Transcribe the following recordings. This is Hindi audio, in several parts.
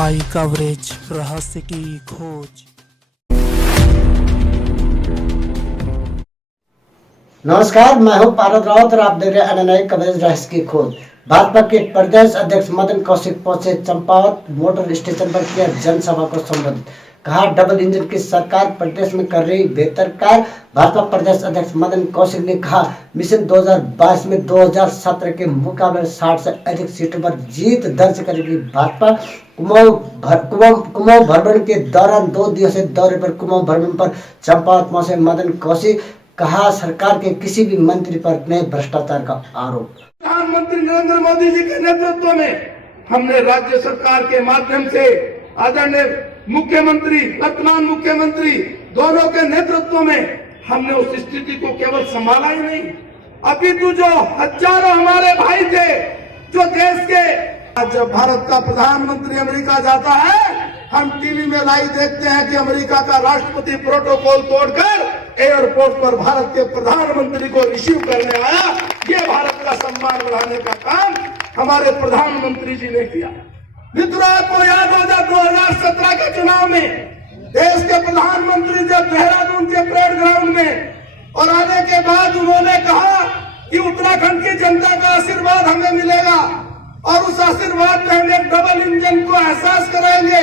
आई कवरेज, रहस्य की खोज। नमस्कार, मैं हूं पारद रावत और आप देख रहे हैं अनन्य कवरेज रहस्य की खोज। भाजपा के प्रदेश अध्यक्ष मदन कौशिक पहुंचे चंपावत मोटर स्टेशन पर, किया जनसभा को संबोधित। कहा, डबल इंजन की सरकार प्रदेश में कर रही बेहतर कार्य। भाजपा प्रदेश अध्यक्ष मदन कौशिक ने कहा, मिशन 2022 में 2017 के मुकाबले 60 से अधिक सीटों पर जीत दर्ज करेगी भाजपा। कुमाऊं भ्रमण के दौरान 2 दिवसीय दौरे पर कुमाऊं भ्रमण पर चंपावत पहुंचे मदन कौशिक। कहा, सरकार के किसी भी मंत्री पर नहीं भ्रष्टाचार का आरोप। प्रधानमंत्री नरेंद्र मोदी जी के नेतृत्व में हमने राज्य सरकार के माध्यम से आदरणीय मुख्यमंत्री, वर्तमान मुख्यमंत्री दोनों के नेतृत्व में हमने उस स्थिति को केवल संभाला ही नहीं, अपितु जो हजारों हमारे भाई थे जो देश के, जब भारत का प्रधानमंत्री अमेरिका जाता है, हम टीवी में लाइव देखते हैं कि अमेरिका का राष्ट्रपति प्रोटोकॉल तोड़कर एयरपोर्ट पर भारत के प्रधानमंत्री को रिसीव करने आया। ये भारत का सम्मान बढ़ाने का काम हमारे प्रधानमंत्री जी ने किया। मित्रों, आपको याद होगा 2017 के चुनाव में देश के प्रधानमंत्री जब देहरादून के परेड ग्राउंड में और आने के बाद उन्होंने कहा कि उत्तराखंड की जनता का आशीर्वाद हमें मिलेगा और उस आशीर्वाद में हम एक डबल इंजन को एहसास कराएंगे।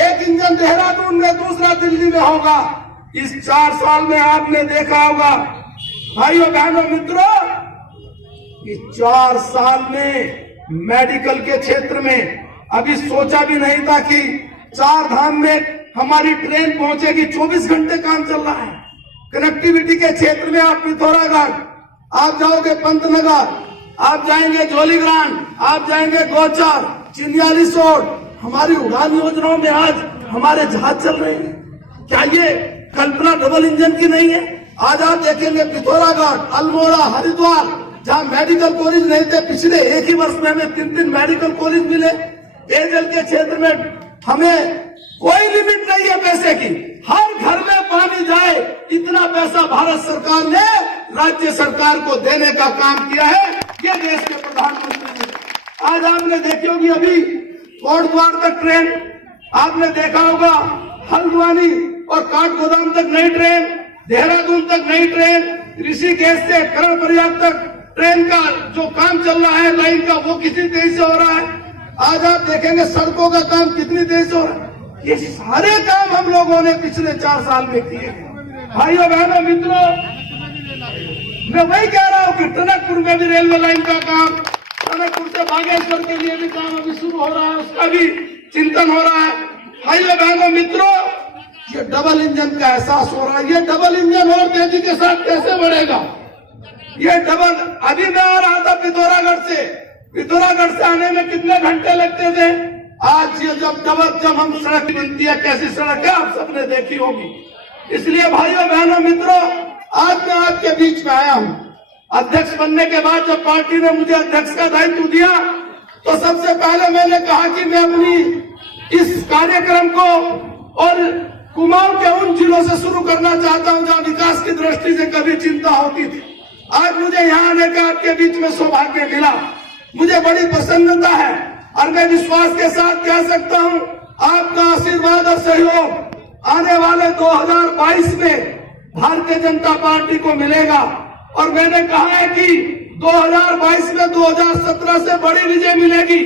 एक इंजन देहरादून में, दूसरा दिल्ली में होगा। इस 4 साल में आपने देखा होगा भाइयों बहनों मित्रों, इस 4 साल में मेडिकल के क्षेत्र में अभी सोचा भी नहीं था कि 4 धाम में हमारी ट्रेन पहुंचेगी। 24 घंटे काम चल रहा है। कनेक्टिविटी के क्षेत्र में आप पिथौरागढ़, आप जाओगे पंतनगर, आप जाएंगे जोलीग्रांट, आप जाएंगे गौचर, चिन्यालीसोड, हमारी उड़ान योजनाओं में आज हमारे जहाज चल रहे हैं। क्या ये कल्पना डबल इंजन की नहीं है? आज आप देखेंगे पिथौरागढ़, अल्मोड़ा, हरिद्वार, जहाँ मेडिकल कॉलेज नहीं थे, पिछले एक ही वर्ष में हमें 3 मेडिकल कॉलेज मिले। पेयजल के क्षेत्र में हमें कोई लिमिट नहीं है पैसे की, हर घर में पानी जाए इतना पैसा भारत सरकार ने राज्य सरकार को देने का काम किया है। ये देश के प्रधानमंत्री ने। आज आपने देखी होगी अभी कोटद्वार तक ट्रेन, आपने देखा होगा हल्द्वानी और काठगोदाम तक नई ट्रेन, देहरादून तक नई ट्रेन, ऋषिकेश से कर्णप्रयाग तक ट्रेन का जो काम चल रहा है लाइन का, वो कितनी तेजी से हो रहा है। आज आप देखेंगे सड़कों का काम कितनी तेजी से हो रहा है। ये सारे काम हम लोगों ने पिछले 4 साल में किए। भाइयों बहनों मित्रों, मैं वही कह रहा हूँ कि टनकपुर में भी रेलवे लाइन का काम, टनकपुर से बागेश्वर के लिए भी काम अभी शुरू हो रहा है, उसका भी चिंतन हो रहा है। भाइयों बहनों मित्रों, ये डबल इंजन का एहसास हो रहा है। ये डबल इंजन और तेजी के साथ कैसे बढ़ेगा? ये डबल, अभी मैं आ रहा था पिथौरागढ़ से आने में कितने घंटे लगते थे। आज ये जब हम सड़क बनती है, कैसी सड़क है आप सबने देखी होगी। इसलिए भाइयों बहनों मित्रों, आज मैं आपके बीच में आया हूँ। अध्यक्ष बनने के बाद जब पार्टी ने मुझे अध्यक्ष का दायित्व दिया तो सबसे पहले मैंने कहा कि मैं अपनी इस कार्यक्रम को और कुमाऊं के उन जिलों से शुरू करना चाहता हूं जहां विकास की दृष्टि से कभी चिंता होती थी। आज मुझे यहाँ आने का आपके बीच में सौभाग्य मिला, मुझे बड़ी प्रसन्नता है और मैं विश्वास के साथ कह सकता हूं, आपका आशीर्वाद और सहयोग आने वाले 2022 में भारतीय जनता पार्टी को मिलेगा। और मैंने कहा है कि 2022 में 2017 से बड़ी विजय मिलेगी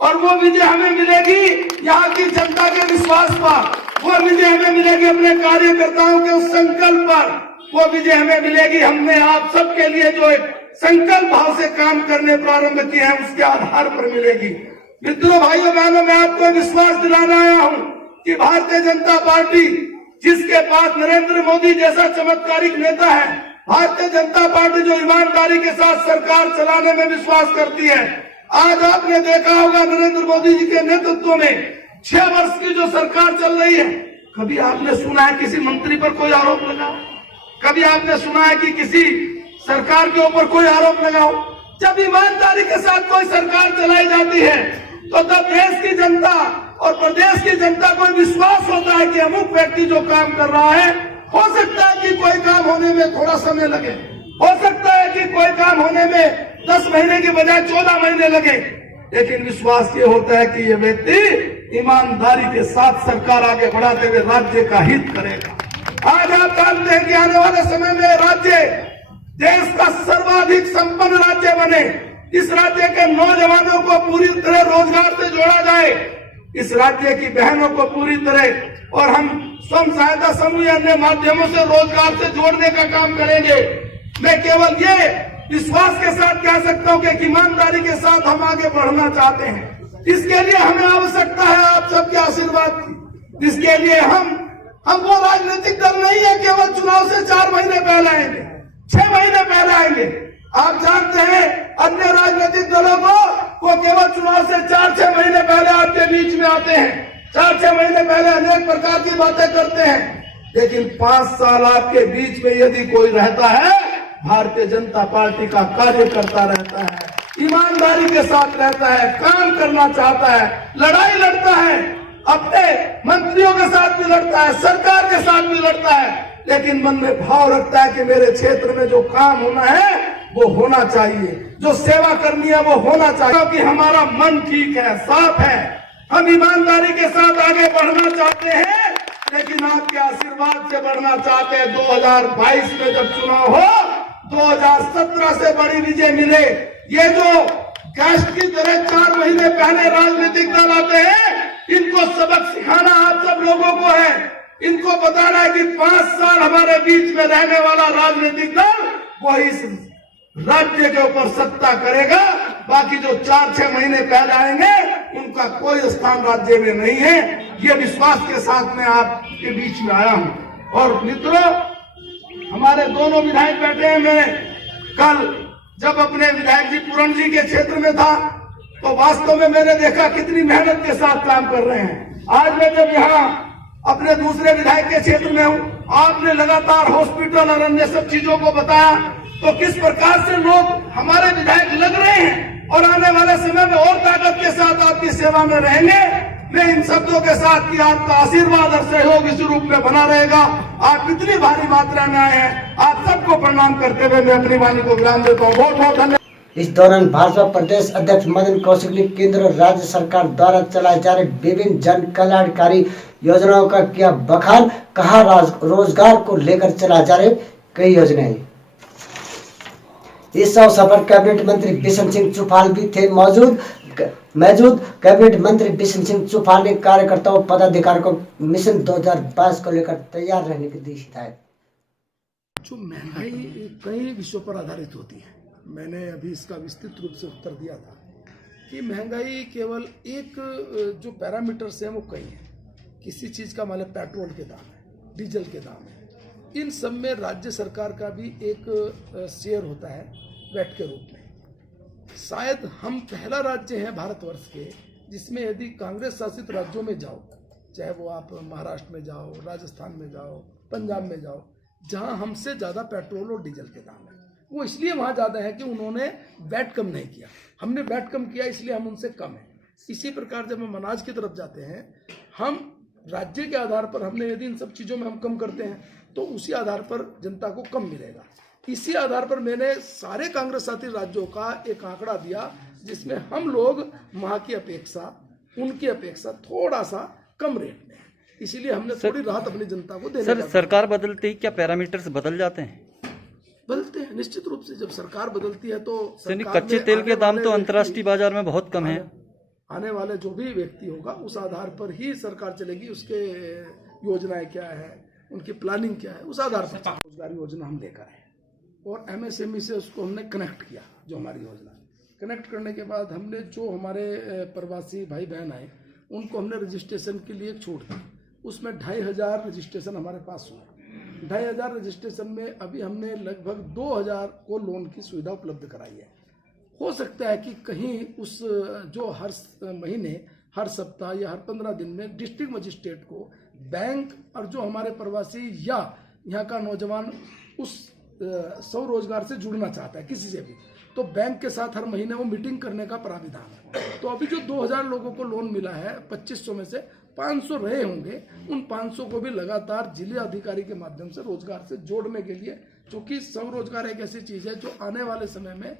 और वो विजय हमें मिलेगी यहाँ की जनता के विश्वास पर, वो विजय हमें मिलेगी अपने कार्यकर्ताओं के उस संकल्प पर, वो विजय हमें मिलेगी हमने आप सबके लिए जो एक संकल्प भाव से काम करने प्रारंभ किए हैं उसके आधार पर मिलेगी। मित्रों, भाइयों बहनों, मैं आपको विश्वास दिलाने आया हूँ कि भारतीय जनता पार्टी, जिसके पास नरेंद्र मोदी जैसा चमत्कारिक नेता है, भारतीय जनता पार्टी जो ईमानदारी के साथ सरकार चलाने में विश्वास करती है। आज आपने देखा होगा नरेंद्र मोदी जी के नेतृत्व में 6 वर्ष की जो सरकार चल रही है, कभी आपने सुना है किसी मंत्री पर कोई आरोप लगा? कभी आपने सुना है कि किसी सरकार के ऊपर कोई आरोप लगाओ? जब ईमानदारी के साथ कोई सरकार चलाई जाती है तो तब देश की जनता और प्रदेश की जनता को विश्वास होता है कि अमुक व्यक्ति जो काम कर रहा है, हो सकता है कि कोई काम होने में थोड़ा समय लगे, हो सकता है कि कोई काम होने में 10 महीने की बजाय 14 महीने लगे, लेकिन विश्वास ये होता है कि ये व्यक्ति ईमानदारी के साथ सरकार आगे बढ़ाते हुए राज्य का हित करेगा। आज आप जानते हैं कि आने वाले समय में राज्य देश का सर्वाधिक संपन्न राज्य बने। इस राज्य के नौजवानों को पूरी तरह रोजगार से जोड़ा जाए, इस राज्य की बहनों को पूरी तरह, और हम स्वयं सहायता समूह या अन्य माध्यमों से रोजगार से जोड़ने का काम करेंगे। मैं केवल ये विश्वास के साथ कह सकता हूं कि ईमानदारी के साथ हम आगे बढ़ना चाहते हैं। इसके लिए हमें आवश्यकता है आप सबके आशीर्वाद की। इसके लिए हम वो राजनीतिक दल नहीं है केवल चुनाव से 4 महीने पहले आएंगे, 6 महीने पहले आएंगे। आप जानते हैं अन्य राजनीतिक दलों को वो केवल चुनाव से 4-6 महीने पहले आपके बीच में आते हैं, 4-6 महीने पहले अनेक प्रकार की बातें करते हैं, लेकिन 5 साल आपके बीच में यदि कोई रहता है, भारतीय जनता पार्टी का कार्य करता रहता है, ईमानदारी के साथ रहता है, काम करना चाहता है, लड़ाई लड़ता है, अपने मंत्रियों के साथ भी लड़ता है, सरकार के साथ भी लड़ता है, लेकिन मन में भाव रखता है कि मेरे क्षेत्र में जो काम होना है वो होना चाहिए, जो सेवा करनी है वो होना चाहिए, क्योंकि हमारा मन ठीक है, साफ है, हम ईमानदारी के साथ आगे बढ़ना चाहते हैं, लेकिन आपके आशीर्वाद से बढ़ना चाहते हैं। 2022 में जब चुनाव हो, 2017 से बड़ी विजय मिले। ये जो गेस्ट की तरह 4 महीने पहले राजनीतिक दल आते हैं, इनको सबक सिखाना आप सब लोगों को है। इनको बताना है कि 5 साल हमारे बीच में रहने वाला राजनीतिक दल वो इस राज्य के ऊपर सत्ता करेगा। बाकी जो 4-6 महीने पहले आएंगे उनका कोई स्थान राज्य में नहीं है। ये विश्वास के साथ में आपके बीच में आया हूं। और मित्रों, हमारे दोनों विधायक बैठे हैं। मैं कल जब अपने विधायक जी पूरण जी के क्षेत्र में था तो वास्तव में मैंने देखा कितनी मेहनत के साथ काम कर रहे हैं। आज मैं जब यहाँ अपने दूसरे विधायक के क्षेत्र में हूँ, आपने लगातार हॉस्पिटल और अन्य सब चीजों को बताया, तो किस प्रकार से लोग हमारे विधायक लग रहे हैं और आने वाले समय में और ताकत के साथ आपकी सेवा में रहेंगे। मैं इन शब्दों के साथ कि आपका आशीर्वाद और सहयोग इस रूप में बना रहेगा। आप इतनी भारी मात्रा में आए हैं, आप सबको प्रणाम करते हुए मैं अपनी वाणी को विराम देता हूँ। बहुत बहुत धन्यवाद। इस दौरान भाजपा प्रदेश अध्यक्ष मदन कौशिक ने केंद्र और राज्य सरकार द्वारा चलाए जा रहे विभिन्न जन कल्याणकारी योजनाओं का किया बखान। कहा रोजगार को लेकर चला जा रहे कई योजनाएं। इस अवसर पर कैबिनेट मंत्री बिशन सिंह चुफाल भी थे मौजूद। कैबिनेट मंत्री बिशन सिंह चुफाल ने कार्यकर्ताओं पदाधिकारियों को मिशन 2022 को लेकर तैयार रहने की दी हिदायत। जो महंगाई कई विषयों पर आधारित होती है, मैंने अभी इसका विस्तृत रूप से उत्तर दिया था कि महंगाई केवल एक जो पैरामीटर्स हैं वो कई हैं। किसी चीज़ का मान पेट्रोल के दाम है, डीजल के दाम है, इन सब में राज्य सरकार का भी एक शेयर होता है वैट के रूप में। शायद हम पहला राज्य हैं भारतवर्ष के जिसमें यदि कांग्रेस शासित राज्यों में जाओ, चाहे वो आप महाराष्ट्र में जाओ, राजस्थान में जाओ, पंजाब में जाओ, जहां हमसे ज़्यादा पेट्रोल और डीजल के दाम है। वो इसलिए वहाँ ज़्यादा है कि उन्होंने वैट कम नहीं किया, हमने वैट कम किया इसलिए हम उनसे कम हैं। इसी प्रकार जब हम अनाज की तरफ जाते हैं, हम राज्य के आधार पर हमने यदि इन सब चीज़ों में हम कम करते हैं तो उसी आधार पर जनता को कम मिलेगा। इसी आधार पर मैंने सारे कांग्रेस शासित राज्यों का एक आंकड़ा दिया जिसमें हम लोग वहाँ की अपेक्षा, उनकी अपेक्षा थोड़ा सा कम रेट में है, इसीलिए हमने थोड़ी राहत अपनी जनता को देने। सर, सरकार बदलते ही क्या पैरामीटर्स बदल जाते हैं? बदलते हैं निश्चित रूप से। जब सरकार बदलती है तो कच्चे तेल के दाम तो अंतर्राष्ट्रीय बाजार में बहुत कम है। आने वाले जो भी व्यक्ति होगा उस आधार पर ही सरकार चलेगी। उसके योजनाएं क्या है, उनकी प्लानिंग क्या है, उस आधार पर रोजगार योजना हम लेकर आए और एमएसएमई से उसको हमने कनेक्ट किया। जो हमारी योजना कनेक्ट करने के बाद हमने जो हमारे प्रवासी भाई बहन आए उनको हमने रजिस्ट्रेशन के लिए छूट दी। उसमें 2500 रजिस्ट्रेशन हमारे पास हुआ। 2500 रजिस्ट्रेशन में अभी हमने लगभग 2000 को लोन की सुविधा उपलब्ध कराई है। हो सकता है कि कहीं उस जो हर महीने, हर सप्ताह या हर 15 दिन में डिस्ट्रिक्ट मजिस्ट्रेट को बैंक और जो हमारे प्रवासी या यहाँ का नौजवान उस स्वरोजगार से जुड़ना चाहता है किसी से भी, तो बैंक के साथ हर महीने वो मीटिंग करने का प्राविधान है। तो अभी जो 2000 लोगों को लोन मिला है, 2500 में से 500 रहे होंगे, उन 500 को भी लगातार जिला अधिकारी के माध्यम से रोजगार से जोड़ने के लिए, क्योंकि स्वरोजगार एक ऐसी चीज है जो आने वाले समय में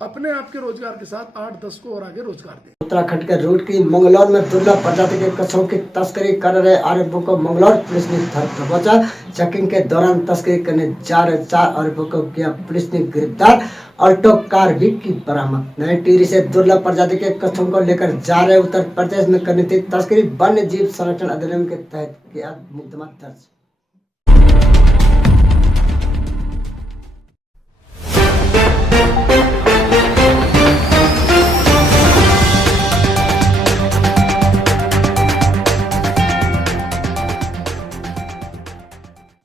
अपने आप के रोजगार के साथ 8-10 को और आगे रोजगार दे। उत्तराखंड के रुड़की मंगलौर में दुर्लभ प्रजाति के कछुओं की तस्करी कर रहे आरोपियों को मंगलौर पुलिस ने दबोचा। चेकिंग के दौरान तस्करी करने जा रहे 4 आरोपियों को किया पुलिस ने गिरफ्तार। ऑल्टो कार भी की बरामद। नई टिहरी से दुर्लभ प्रजाति के कछुओं को लेकर जा रहे उत्तर प्रदेश में करनी थी तस्करी। वन्य जीव संरक्षण अधिनियम के तहत किया मुकदमा दर्ज।